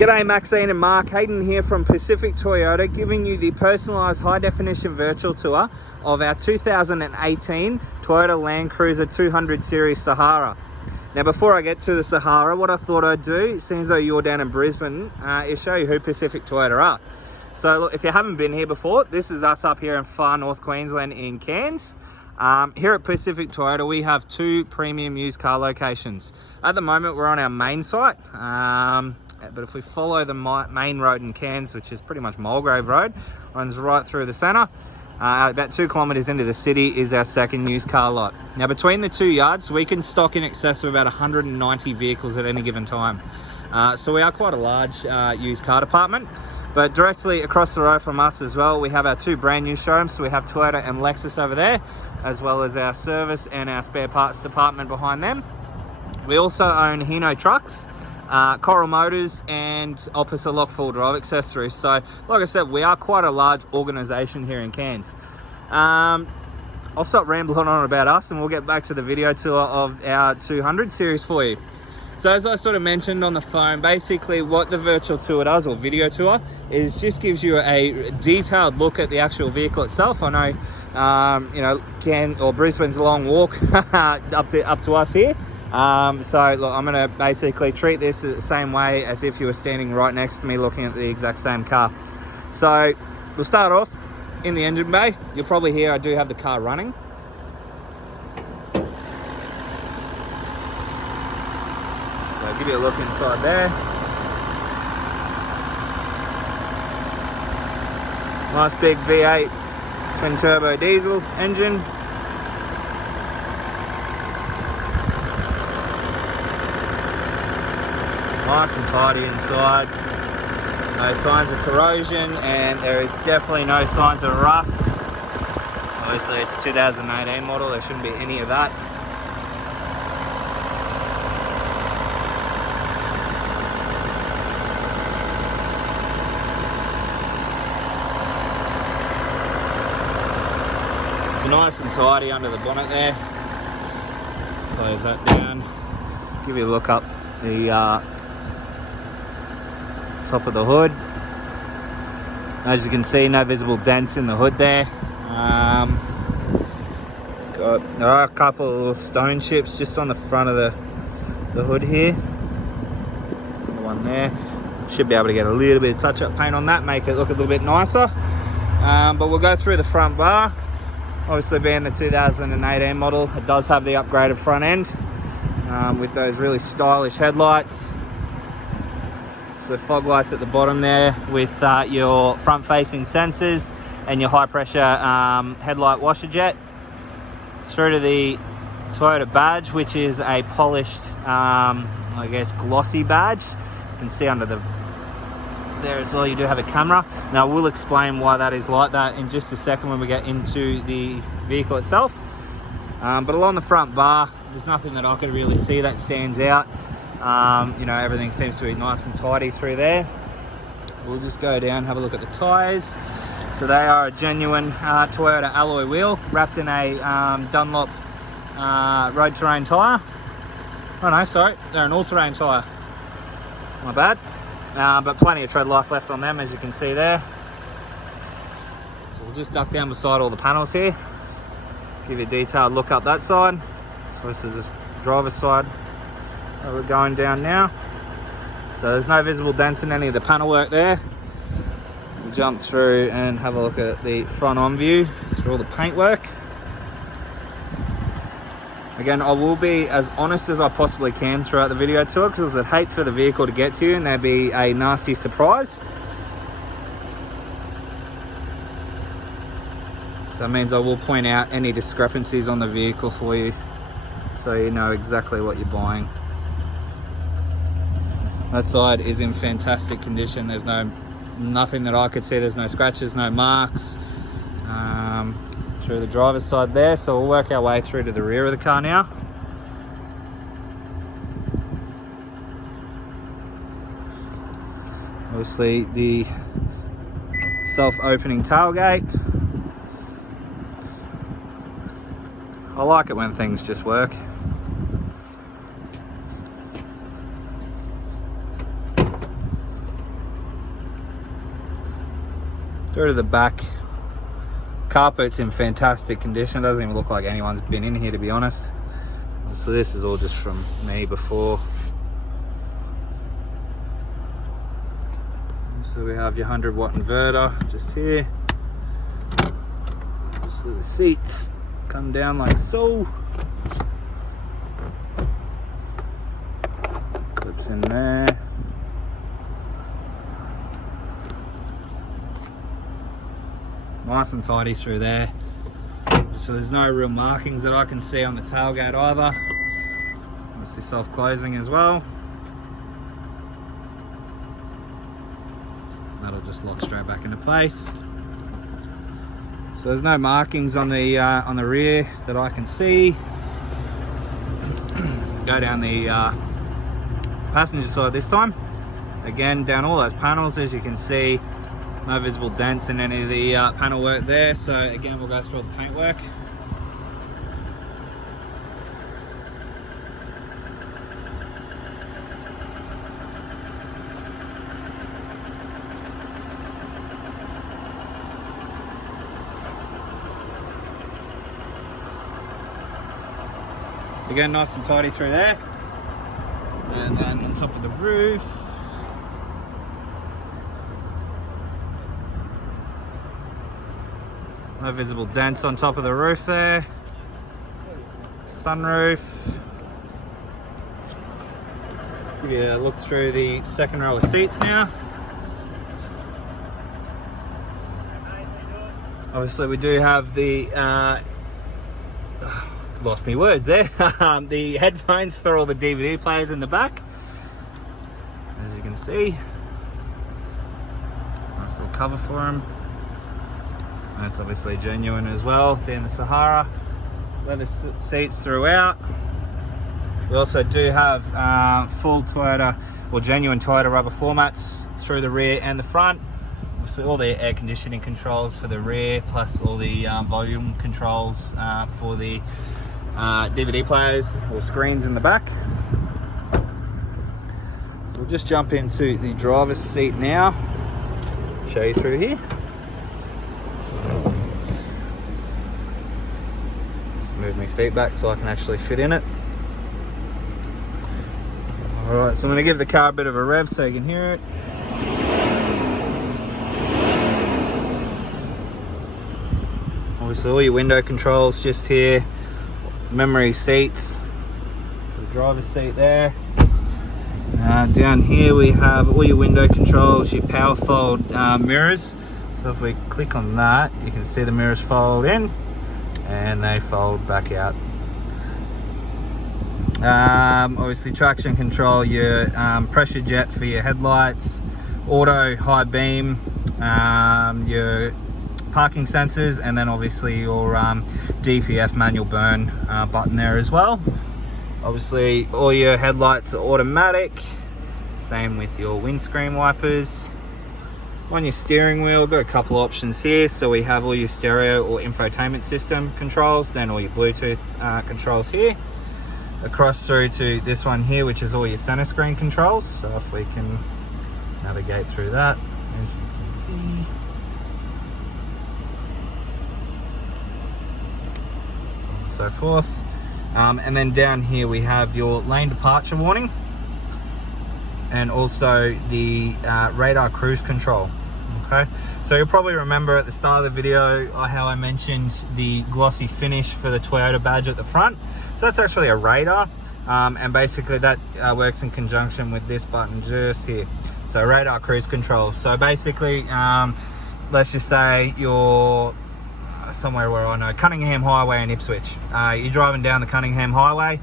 G'day Maxine and Mark, Hayden here from Pacific Toyota, giving you the personalised high-definition virtual tour of our 2018 Toyota Land Cruiser 200 Series Sahara. Now before I get to the Sahara, what I thought I'd do, seeing as though you're down in Brisbane, is show you who Pacific Toyota are. So look, if you haven't been here before, this is us up here in far north Queensland in Cairns. Here at Pacific Toyota, we have two premium used car locations. At the moment, we're on our main site. But if we follow the main road in Cairns, which is pretty much Mulgrave Road, runs right through the centre, about 2 kilometres into the city is our second used car lot. Now between the two yards, we can stock in excess of about 190 vehicles at any given time. So we are quite a large used car department. But directly across the road from us as well, we have our two brand new showrooms. So we have Toyota and Lexus over there, as well as our service and our spare parts department behind them. We also own Hino trucks, Coral Motors and opposite lock full drive accessories. So like I said, we are quite a large organisation here in Cairns. I'll stop rambling on about us and we'll get back to the video tour of our 200 series for you. So as I sort of mentioned on the phone, basically what the virtual tour does, or video tour, is just gives you a detailed look at the actual vehicle itself. I know, you know, Brisbane's a long walk up to us here. So look, I'm going to basically treat this the same way as if you were standing right next to me looking at the exact same car. So we'll start off in the engine bay. You'll probably hear I do have the car running. So I'll give you a look inside there. Nice big V8 twin turbo diesel engine. Nice and tidy inside, no signs of corrosion, and there is definitely no signs of rust. Obviously it's 2018 model, there shouldn't be any of that. It's nice and tidy under the bonnet there. Let's close that down, give you a look up the top of the hood. As you can see, no visible dents in the hood there. There are a couple of little stone chips just on the front of the hood here. The one there. Should be able to get a little bit of touch-up paint on that, make it look a little bit nicer. But we'll go through the front bar. Obviously being the 2018 model, it does have the upgraded front end with those really stylish headlights. The fog lights at the bottom there with your front facing sensors and your high pressure headlight washer jet. Through to the Toyota badge, which is a polished, I guess, glossy badge. You can see under there as well, you do have a camera. Now we'll explain why that is like that in just a second when we get into the vehicle itself. But along the front bar, there's nothing that I can really see that stands out. You know, everything seems to be nice and tidy through there. We'll just go down, have a look at the tyres. So they are a genuine Toyota alloy wheel wrapped in a Dunlop road terrain tyre. Oh no, sorry, they're an all-terrain tyre. My bad. But plenty of tread life left on them, as you can see there. So we'll just duck down beside all the panels here. Give you a detailed look up that side. So this is the driver's side. We're going down now, so there's no visible dents in any of the panel work there. We'll jump through and have a look at the front on view through all the paintwork. Again, I will be as honest as I possibly can throughout the video tour, because I'd hate for the vehicle to get to you and there'd be a nasty surprise. So that means I will point out any discrepancies on the vehicle for you, so you know exactly what you're buying. That side is in fantastic condition. There's nothing that I could see. There's no scratches, no marks through the driver's side there. So we'll work our way through to the rear of the car now. Obviously the self-opening tailgate. I like it when things just work. Go to the back. Carpet's in fantastic condition. Doesn't even look like anyone's been in here, to be honest. So this is all just from me before. So we have your 100-watt inverter just here. So the seats come down like so. Clips in there. Nice and tidy through there. So there's no real markings that I can see on the tailgate either. Obviously self-closing as well. That'll just lock straight back into place. So there's no markings on the rear that I can see. Go down the passenger side this time. Again, down all those panels, as you can see, no visible dents in any of the panel work there. So again, we'll go through all the paint work. Again, nice and tidy through there. And then on top of the roof, no visible dents on top of the roof there. Sunroof. Give you a look through the second row of seats now. Obviously we do have the lost me words there. The headphones for all the DVD players in the back, as you can see. Nice little cover for them. That's obviously genuine as well, being the Sahara. Leather seats throughout. We also do have full Toyota, or genuine Toyota rubber floor mats through the rear and the front. Obviously all the air conditioning controls for the rear, plus all the volume controls for the DVD players or screens in the back. So we'll just jump into the driver's seat now. Show you through here. Just move my seat back so I can actually fit in it. Alright, so I'm going to give the car a bit of a rev so you can hear it. Obviously all your window controls just here. Memory seats for the driver's seat there. Down here we have all your window controls, your power fold mirrors. So if we click on that, you can see the mirrors fold in and they fold back out. Obviously traction control, your pressure jet for your headlights, auto high beam, your parking sensors, and then obviously your DPF manual burn button there as well. Obviously all your headlights are automatic, same with your windscreen wipers. On your steering wheel, got a couple options here. So we have all your stereo or infotainment system controls, then all your Bluetooth controls here. Across through to this one here, which is all your center screen controls. So if we can navigate through that, as you can see. So forth. And then down here we have your lane departure warning and also the radar cruise control. Okay, so you'll probably remember at the start of the video how I mentioned the glossy finish for the Toyota badge at the front. So that's actually a radar, and basically that works in conjunction with this button just here. So radar cruise control. So basically, let's just say you're somewhere where I know, Cunningham Highway in Ipswich. You're driving down the Cunningham Highway.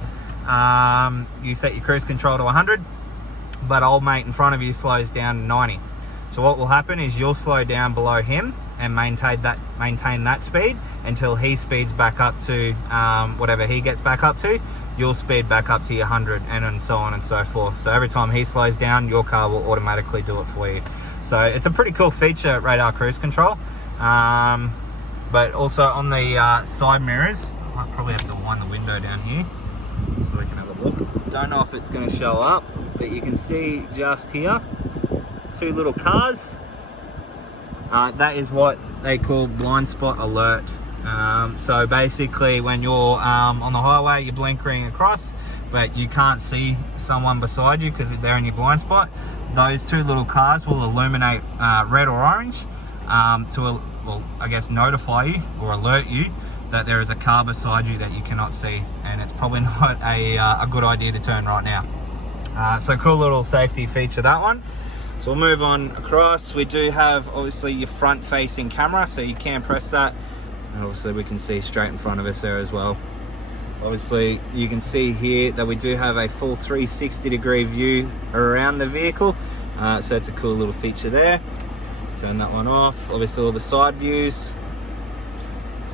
You set your cruise control to 100, but old mate in front of you slows down to 90. So what will happen is you'll slow down below him and maintain that speed until he speeds back up to whatever he gets back up to. You'll speed back up to your 100, and so on and so forth. So every time he slows down, your car will automatically do it for you. So it's a pretty cool feature, radar cruise control. But also on the side mirrors, I might probably have to wind the window down here so we can have a look. Don't know if it's going to show up, but you can see just here, two little cars. That is what they call blind spot alert. So basically when you're on the highway, you're blinkering across, but you can't see someone beside you because they're in your blind spot. Those two little cars will illuminate red or orange to, well, I guess notify you or alert you that there is a car beside you that you cannot see, and it's probably not a good idea to turn right now. So cool little safety feature, that one. So we'll move on across. We do have obviously your front facing camera, so you can press that, and obviously we can see straight in front of us there as well. Obviously you can see here that we do have a full 360 degree view around the vehicle, so that's a cool little feature there. Turn that one off. Obviously all the side views,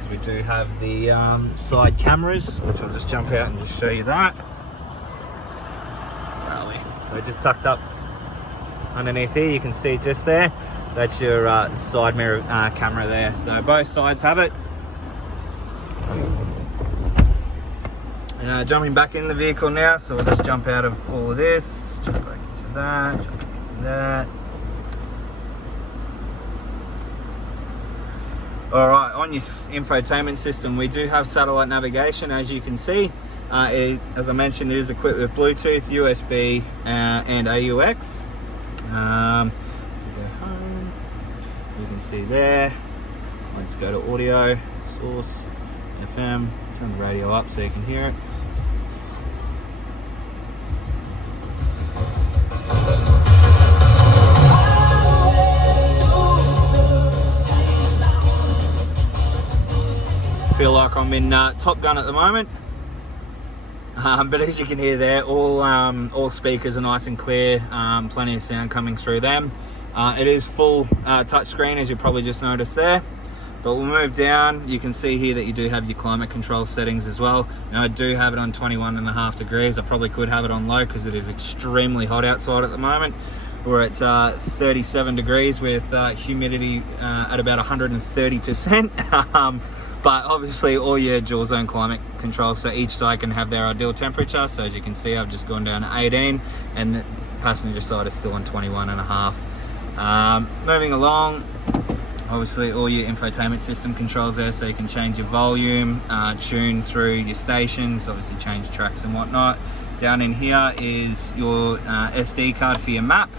we do have the side cameras, which I'll just jump out and just show you that. So just tucked up underneath here, you can see just there, that's your side mirror camera there. So both sides have it. Jumping back in the vehicle now, so we'll just jump out of all of this, jump back into that, jump back into that. Alright, on your infotainment system, we do have satellite navigation, as you can see. As I mentioned, it is equipped with Bluetooth, USB, and AUX. If you go home, you can see there. Let's go to audio, source, FM, turn the radio up so you can hear it. Feel like I'm in Top Gun at the moment, but as you can hear there, all speakers are nice and clear, plenty of sound coming through them. It is full touchscreen, as you probably just noticed there. But we'll move down. You can see here that you do have your climate control settings as well. Now I do have it on 21.5 degrees. I probably could have it on low because it is extremely hot outside at the moment. We're at 37 degrees with humidity at about 130%. But obviously all your dual zone climate control, so each side can have their ideal temperature. So as you can see, I've just gone down to 18 and the passenger side is still on 21.5. Moving along, obviously all your infotainment system controls there, so you can change your volume, tune through your stations, obviously change tracks and whatnot. Down in here is your SD card for your map.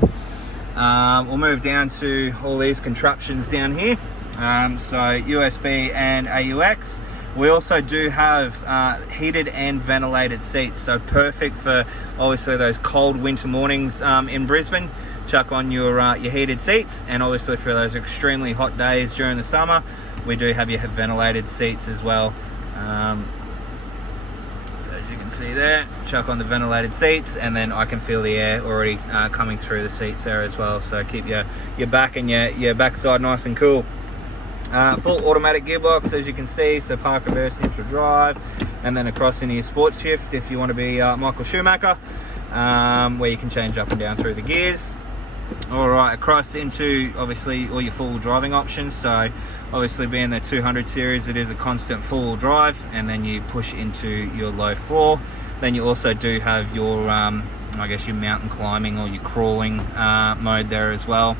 We'll move down to all these contraptions down here. So USB and AUX. We also do have heated and ventilated seats, so perfect for obviously those cold winter mornings in Brisbane. Chuck on your heated seats, and obviously for those extremely hot days during the summer, we do have your ventilated seats as well. So as you can see there, chuck on the ventilated seats, and then I can feel the air already coming through the seats there as well. So keep your back and your backside nice and cool. Full automatic gearbox, as you can see, so park, reverse, neutral drive, and then across into your sports shift if you want to be Michael Schumacher, where you can change up and down through the gears. Alright, across into obviously all your full driving options. So obviously being the 200 series, it is a constant full drive, and then you push into your low floor. Then you also do have your I guess your mountain climbing or your crawling mode there as well.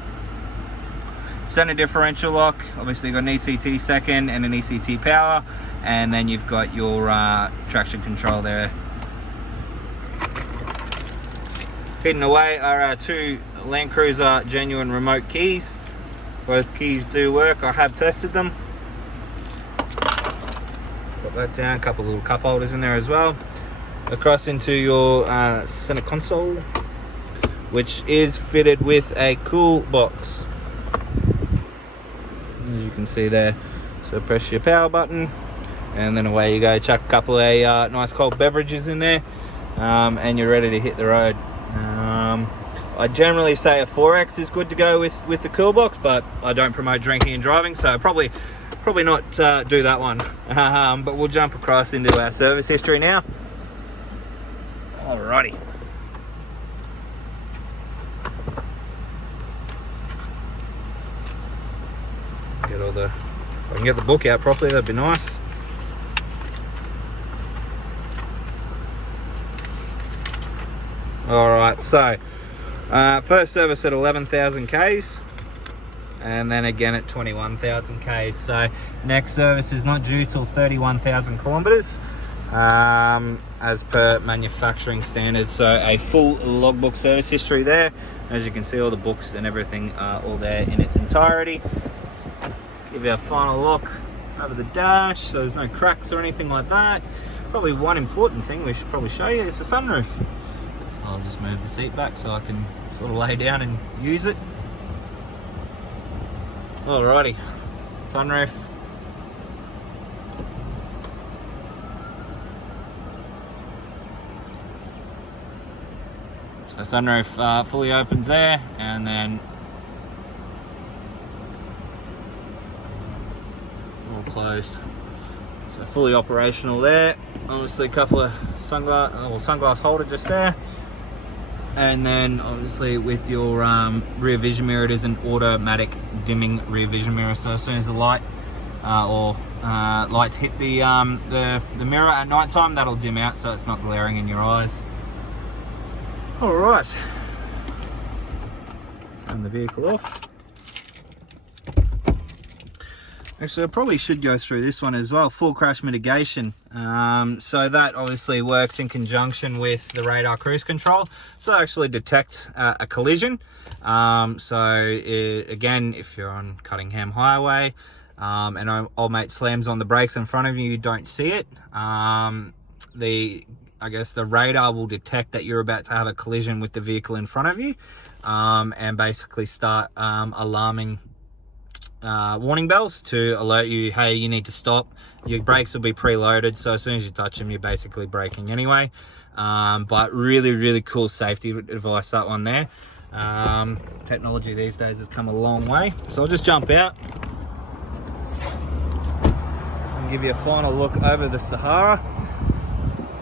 Center differential lock, obviously you've got an ECT second and an ECT power, and then you've got your traction control there. Hidden away are our two Land Cruiser genuine remote keys. Both keys do work, I have tested them. Put that down, a couple little cup holders in there as well. Across into your center console, which is fitted with a cool box, as you can see there. So press your power button, and then away you go. Chuck a couple of nice cold beverages in there, and you're ready to hit the road. I generally say a 4X is good to go with the cool box, but I don't promote drinking and driving, so probably not do that one. But we'll jump across into our service history now. Alrighty. If I can get the book out properly, that'd be nice. Alright, so first service at 11,000 Ks. and then again at 21,000 Ks. So next service is not due till 31,000 kilometers, as per manufacturing standards. So a full logbook service history there. As you can see, all the books and everything are all there in its entirety. Give you a final look over the dash, so there's no cracks or anything like that. Probably one important thing we should probably show you is the sunroof. So I'll just move the seat back so I can sort of lay down and use it. Alrighty, sunroof. So sunroof fully opens there, and then all closed. So fully operational there. Obviously a couple of sunglass holder just there. And then obviously with your rear vision mirror, it is an automatic dimming rear vision mirror. So as soon as the light lights hit the mirror at night time, that'll dim out so it's not glaring in your eyes. All right, let's turn the vehicle off. Actually, I probably should go through this one as well, full crash mitigation. So that obviously works in conjunction with the radar cruise control. So actually detect a collision. Again, if you're on Cuttingham Highway and old mate slams on the brakes in front of you, you don't see it. I guess the radar will detect that you're about to have a collision with the vehicle in front of you, and basically start alarming warning bells to alert you, hey, you need to stop. Your brakes will be preloaded, so as soon as you touch them, you're basically braking anyway. But really cool safety advice, that one there. Technology these days has come a long way. So I'll just jump out and give you a final look over the Sahara.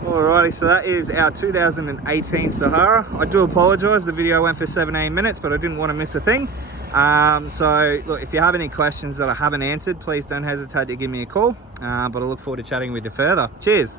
Alrighty, so that is our 2018 Sahara. I do apologise, the video went for 17 minutes, but I didn't want to miss a thing. So look, if you have any questions that I haven't answered, please don't hesitate to give me a call. But I look forward to chatting with you further. Cheers.